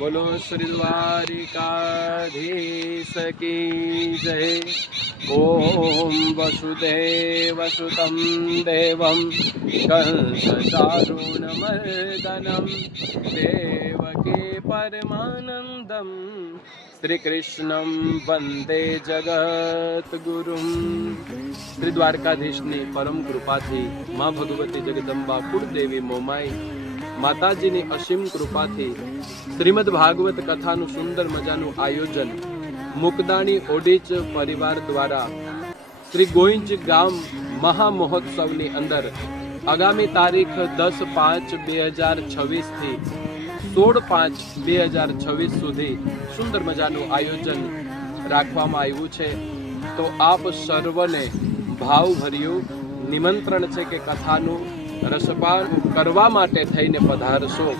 बोलो श्री द्वारिकाधीश की जय। ओम वसुदेव सुतं देवं कंसचारुणमर्दनं देवकी परमानंदं श्री कृष्णं वंदे जगत गुरुं। श्री द्वारकाधीश ने परम कृपाथी मां भगवती जगदंबा कुलदेवी मोमाई माताजीनी असीम कृपाथी श्रीमद भागवत कथाનું સુંદર મજાનું આયોજન મુકદાણી ઓડીચ પરિવાર દ્વારા શ્રી ગોઈંજ ગામ મહામહોત્સવની અંદર આગામી તારીખ 10/5/2026 થી 16/5/2026 સુધી સુંદર મજાનું આયોજન રાખવામાં આવ્યું છે। તો આપ સર્વને ભાવભર્યું નિમંત્રણ છે કે કથાનું રસપાન કરવા માટે થઈને પધારશો।